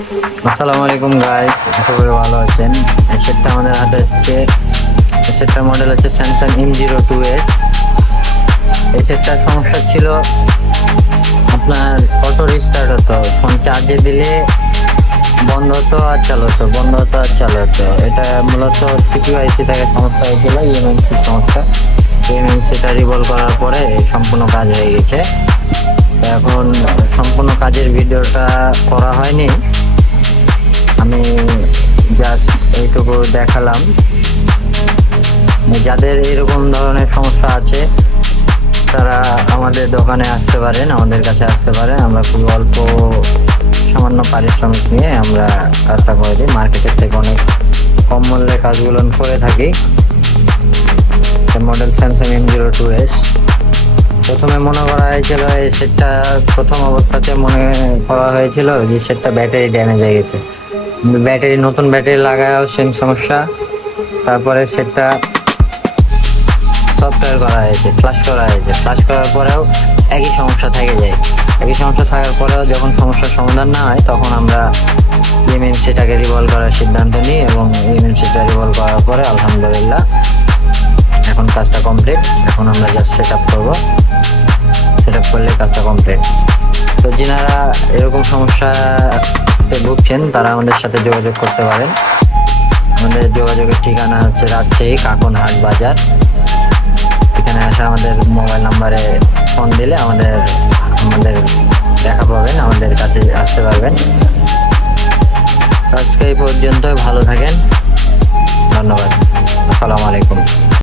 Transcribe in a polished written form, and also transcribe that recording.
আসসালামু আলাইকুম গাইস, আশা করি ভালো আছেন। এই সেটটা আমাদের হাতে এসেছে। এই সেটটার মডেল হচ্ছে স্যামসাং M02s। এই সেটটার সমস্যা ছিল আপনার অটো রিস্টার্ট হতো, ফোন চার্জে দিলে বন্ধ হতো আর চালু হতো, বন্ধ হতো আর চালু হতো। এটা মূলত সিকিউআইসি থেকে সমস্যা হয়েছিল, ইএমএমসির সমস্যা। ইএমএমসিটা রিভলভ করার পরে সম্পূর্ণ কাজ হয়ে গেছে। এখন সম্পূর্ণ কাজের ভিডিওটা করা হয়নি, আমি জাস্ট এইটুকু দেখালাম। যাদের এরকম ধরনের সমস্যা আছে তারা আমাদের দোকানে আসতে পারেন, আমাদের কাছে আসতে পারেন। আমরা খুব অল্প সামান্য পারিশ্রমিক নিয়ে আমরা কাজটা করে দিই। মার্কেটের থেকে অনেক কম মূল্যে কাজগুলো করে থাকি। Model Samsung M02s। প্রথমে মনে করা হয়েছিল এই সেটটা, প্রথম অবস্থাতে মনে করা হয়েছিল যে সেটটা ব্যাটারি ড্যামেজ হয়ে গেছে। ব্যাটারি, নতুন ব্যাটারি লাগাও সেম সমস্যা। তারপরে সেটটা সফটওয়্যার করা হয়েছে, ফ্লাশ করা হয়েছে। ফ্লাশ করার পরেও একই সমস্যা থেকে যায়। একই সমস্যা থাকার পরেও যখন সমস্যার সমাধান না হয় তখন আমরা ইএমএমসিটাকে রিভলভ করার সিদ্ধান্ত নিই, এবং ইএমএমসিটা রিভলভ করার পরে আলহামদুলিল্লাহ এখন কাজটা কমপ্লিট। এখন আমরা জাস্ট সেট আপ করবো, সেট আপ করলে কাজটা কমপ্লিট। তো যিনারা এরকম সমস্যাতে ভুগছেন তারা আমাদের সাথে যোগাযোগ করতে পারেন। আমাদের যোগাযোগের ঠিকানা হচ্ছে রাজশাহী কাকনহাট বাজার। এখানে আসা আমাদের মোবাইল নাম্বারে ফোন দিলে আমাদের দেখা পাবেন, আমাদের কাছে আসতে পারবেন। আজকে এই পর্যন্ত, ভালো থাকেন, ধন্যবাদ, আসসালামু আলাইকুম।